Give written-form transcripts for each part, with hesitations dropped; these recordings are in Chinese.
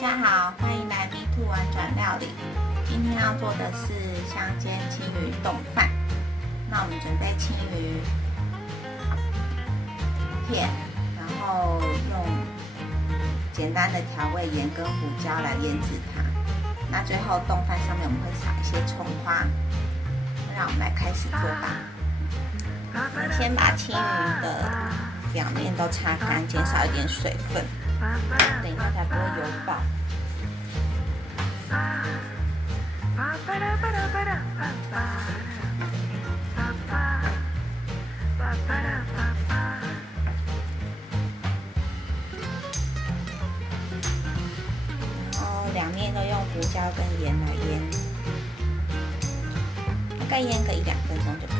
家好，欢迎来 B2 玩转料理。今天要做的是香煎青鱼冻饭。那我们准备青鱼片，然后用简单的调味盐跟胡椒来腌制它。那最后冻饭上面我们会撒一些葱花。那让我们来开始做吧。先把青鱼的表面都擦干，减少一点水分。等一下才不会油爆。然后两面都用胡椒跟盐来腌，大概腌个1-2分钟就可以。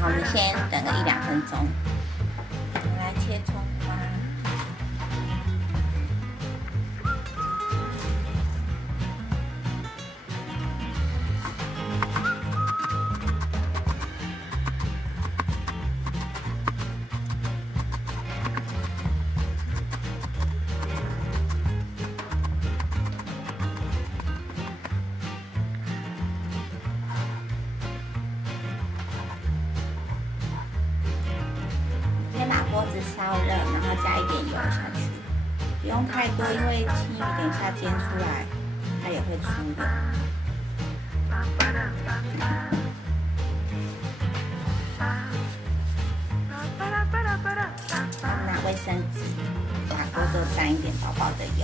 好，我们先等个1-2分钟。我们来切葱花。先把锅子烧热，然后加一点油下去，不用太多，因为青鱼等一下煎出来，它也会出油。拿卫生纸把锅都沾一点薄薄的油。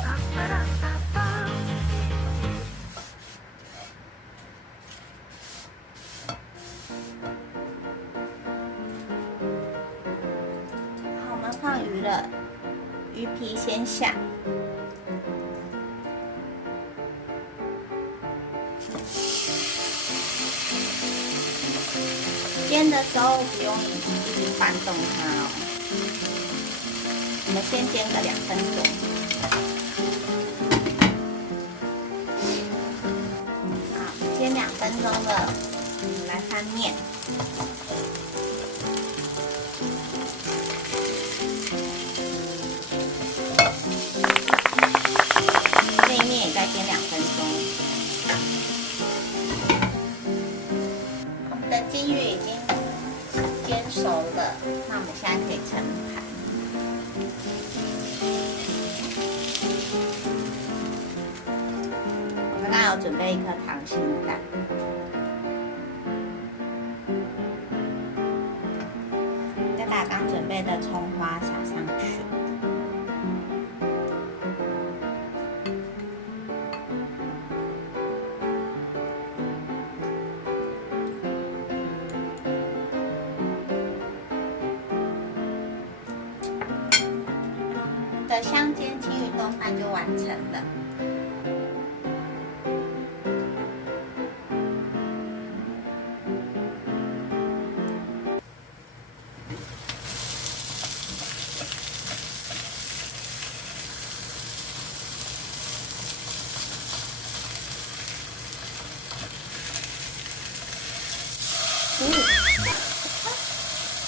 放鱼了，鱼皮先下，煎的时候不用一直翻动它哦，我们先煎个2分钟。好，煎2分钟了，我们来翻面。再煎2分钟。我们的金鱼已经煎熟了，那我们现在可以盛盘。我们刚刚有准备一颗溏心蛋，再把刚准备的葱花撒上去。的香煎青鱼冻饭就完成了。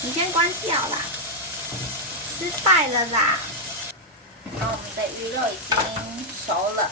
你先关掉啦，失败了啦。然后我们的鱼肉已经熟了，